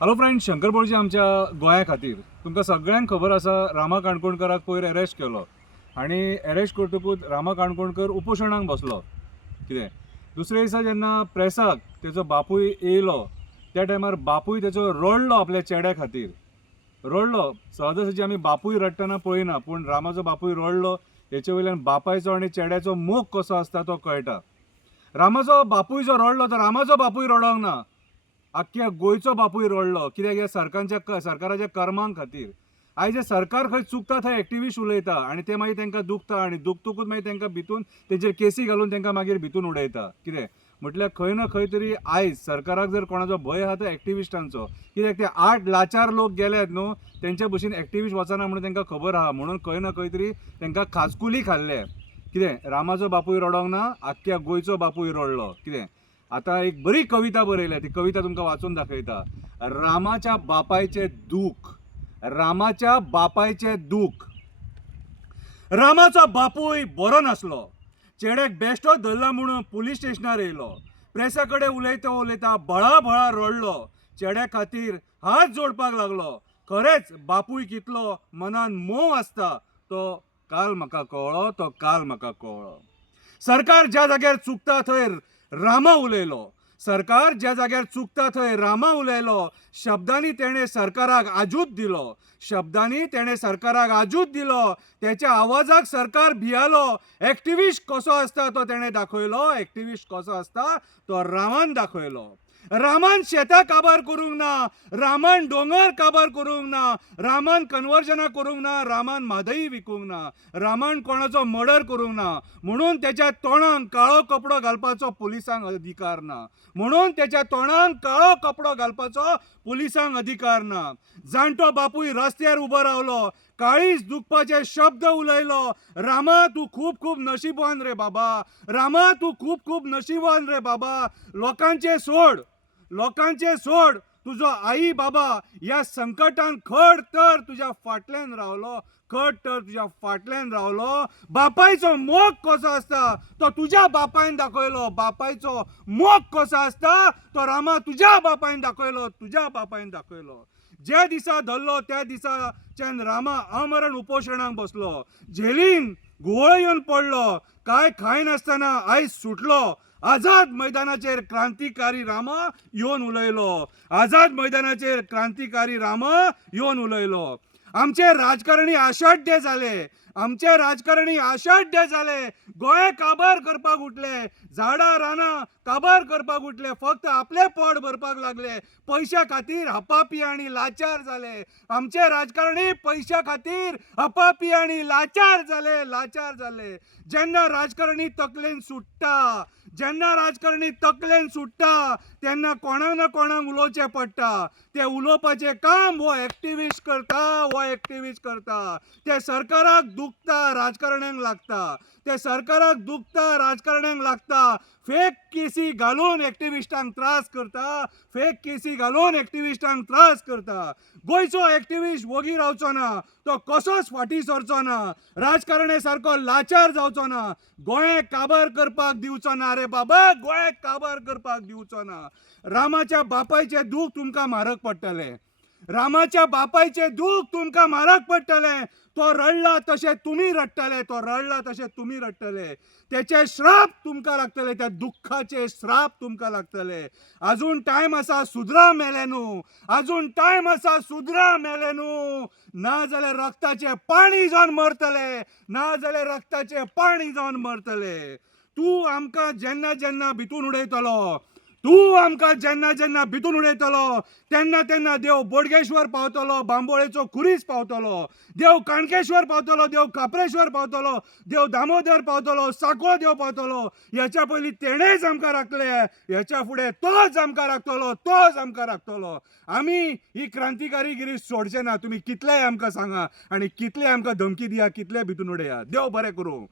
Hello friends, Shankar बोळजी आमच्या गोंया खातीर तुमकां सगळ्यांक खबर आसा रामा काणकोणकराक पयर अरेस्ट केलो आनी अरेस्ट करतकूच रामा काणकोणकर उपोशणाक बसलो. कितें दुसरे दिसा जेन्ना प्रेसाक तेजो बापूय येयलो त्या टायमार बापूय तेजो रडलो आपल्या चेड्या खातीर. रडलो सहजासहजी आमी बापूय रडटना पळयना, पूण रामाचो बापूय रडलो हेचे वयल्यान बापायचो आनी चेड्याचो मोग कसो आसता तो कळटा. रामाचो बापूय जो रडलो तो रामाचो बापूय रडोंक ना, आख्ख्या गोंयचो बापूय रडलो. कित्याक ह्या सरकाराच्या कर्मां खातीर. आयज हे सरकार खंय चुकता थंय एक्टिविस्ट उलयता आनी ते मागीर तांकां दुखता आनी दुखतकूच मागीर तांकां भितून तेजेर केसी घालून तांकां मागीर भितून उडयता. कितें म्हटल्यार खंय ना खंय तरी आयज सरकाराक जर कोणाचो भंय आहा तो एक्टिविस्टांचो. कित्याक ते 8 लाचार लोक गेल्यात न्हू, तेंच्या भशेन एक्टिविस्ट वचना म्हणून तांकां खबर आहा, म्हणून खंय ना खंय तरी तांकां खाजकुली खाल्ले. कितें रामाचो बापूय रडोंक ना, आख्ख्या गोंयचो बापूय रडलो. कितें आता एक बरी कविता बरयल्या, ती कविता तुमकां वाचून दाखयता. रामाच्या बापायचे दूख, रामाच्या बापायचे दूख. रामाचो बापूय बरो नासलो, चेड्याक बेश्टो धरला म्हणून पुलीस स्टेशनार येयलो. प्रेसा कडेन उलयता उलयता बळा रडलो, चेड्या खातीर हात जोडपाक लागलो. खरेंच बापूय कितलो मनान मोव आसता तो काल म्हाका कळ्ळो. सरकार ज्या जाग्यार चुकता थंय रामा उलयलो. सरकार ज्या जाग्यार चुकता थंय रामा उलयलो. शब्दांनी तेणें सरकाराक आजूत दिलो. त्याच्या आवाजाक सरकार भियालो. एक्टिविस्ट कसो आसता तो तेणें रामान दाखयलो. रामान शेतां काबार करूंक ना, रामान दोंगर काबार करूंक ना, रामान कन्वर्जनां करूंक ना, रामान म्हादई विकूंक ना, रामान कोणाचो मर्डर करूंक ना, म्हणून त्याच्या तोंडाक काळो कपडो घालपाचो पुलिसांक अधिकार ना. जाणटो बापूय रस्त्यार उबो रावलो, काळीज दुखपाचे शब्द उलयलो. रामा तूं खूब नशीबवान रे बाबा, रामा तूं खूब नशीबवान रे बाबा. लोकांचे सोड, तुझो आई बाबा या संकटान खड तर तुझ्या फाटल्यान रावलो. बापायचो मोग कसो आसता तो तुझ्या बापायन दाखयलो. बापायचो मोग कसो आसता तो रामा तुझ्या बापायन दाखयलो. ज्या दिसा धरलो त्या दिसाच्यान रामा आमरण उपोशणाक बसलो. झेलीन घुवळ येवन पडलो, काय खाय नासतना आयज सुटलो. आझाद मैदानाचेर क्रांतिकारी रामा येवन उलयलो. आमचे राजकारणी आशाढ्य झाले. गोंय काबार करपाक उठले, झाडां रानां काबार करपाक उठले. फक्त आपले पोट भरपाक लागले. पैशा खातीर हपापी आणि लाचार झाले. आमचे राजकारणी पैशा खातीर हपापी आणि लाचार झाले. जेन्ना राजकारणी तकलेन सुट्टा तेन्ना कोणाक ना कोणाक उलोवचें पडटा. ते उलोवपाचें काम हो एक्टिविस्ट करता. ते सरकाराक दुखता राजकारण्यांक लागता. फेक केसी घालून एक्टिविस्टांक त्रास करता. गोंयचो एक्टिविस्ट वोगी रावचो ना, तो कसोच फाटी सरचो ना, राजकारणे सारको लाचार जावचो ना, गोंय काबार करपाक दिवचो ना रे बाबा, रामाच्या बापायचे दूख तुमकां म्हारग पडटले. तो रडला तशें तुमी रडटले. त्याचे श्राप तुमकां लागतले, त्या दुःखाचे श्राप तुमकां लागतले. अजून टायम आसा सुधरा मेले न्हू, ना जाल्यार रक्ताचे पाणी जावन मरतले. तूं आमकां जेन्ना भितून उडयतलो तेन्ना देव बोडगेश्वर पावतलो, बांबोळेचो खुरीस पावतलो, देव काणकेश्वर पावतलो, देव काप्रेश्वर पावतलो, देव दामोदर पावतलो, सांकवाळ देव पावतलो. ह्याच्या पयलीं तेणेच आमकां राखले, ह्याच्या फुडें तोच आमकां राखतलो. आमी ही क्रांतिकारीगिरी सोडचे ना. तुम्ही कितलेय आमकां सांगा आनी कितले आमकां धमकी दिया, कितले भितून उडया. देव बरें करूं.